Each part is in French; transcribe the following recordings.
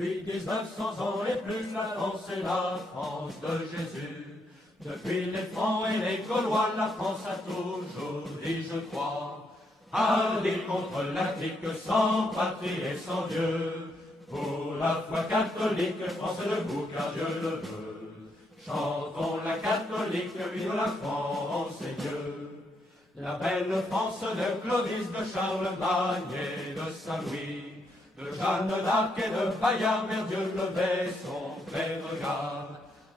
Depuis 1900 ans et plus, la France est la France de Jésus. Depuis les Francs et les Gaulois, la France a toujours dit je crois. Allez contre la clique sans patrie et sans Dieu. Pour la foi catholique, France est debout car Dieu le veut. Chantons la catholique, vive la France et Dieu. La belle France de Clovis, de Charlemagne et de Saint-Louis, de Jeanne d'Arc et de Bayard, vers Dieu levait son clair regard.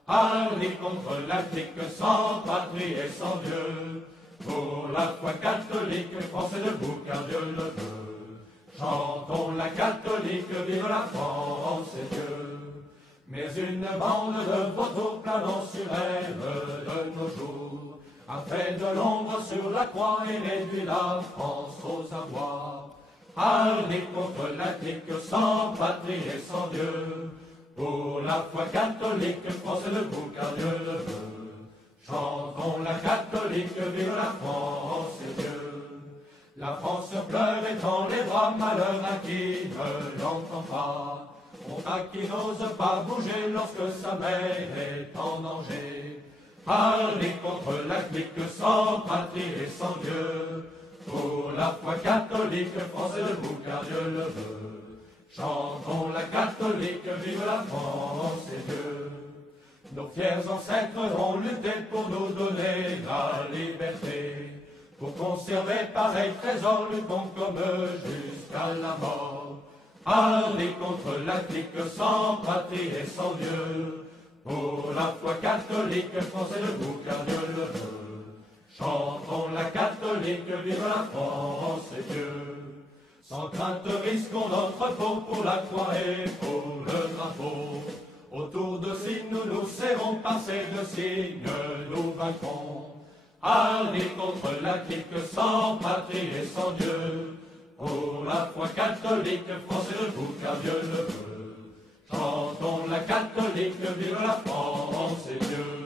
Allez contre la clique sans patrie et sans Dieu. Pour la foi catholique, France est debout car Dieu le veut. Chantons la catholique, vive la France et Dieu. Mais une bande de vautours planant sur elle de nos jours a fait de l'ombre sur la croix et réduit la France aux abois. Allez contre la clique sans patrie et sans Dieu. Pour la foi catholique, France est debout car Dieu le veut. Chantons la catholique, vive la France et Dieu. La France pleure et tend les bras, malheur à qui ne l'entend pas. Honte à qui n'ose pas bouger lorsque sa mère est en danger. Allez contre la clique sans patrie et sans Dieu. Pour la foi catholique, France est debout car Dieu le veut. Chantons la catholique, vive la France et Dieu. Nos fiers ancêtres ont lutté pour nous donner la liberté. Pour conserver pareil trésor, luttons comme eux jusqu'à la mort. Allez contre la clique sans patrie et sans Dieu. Pour la foi catholique, France est debout car Dieu le veut. Chantons la catholique, vive la France et Dieu. Sans crainte risquons notre peau pour la croix et pour le drapeau. Autour de signes nous nous serrons, par ces deux signes nous vaincrons. Allez contre la clique sans patrie et sans Dieu. Pour la foi catholique, France est debout car Dieu le veut. Chantons la catholique, vive la France et Dieu.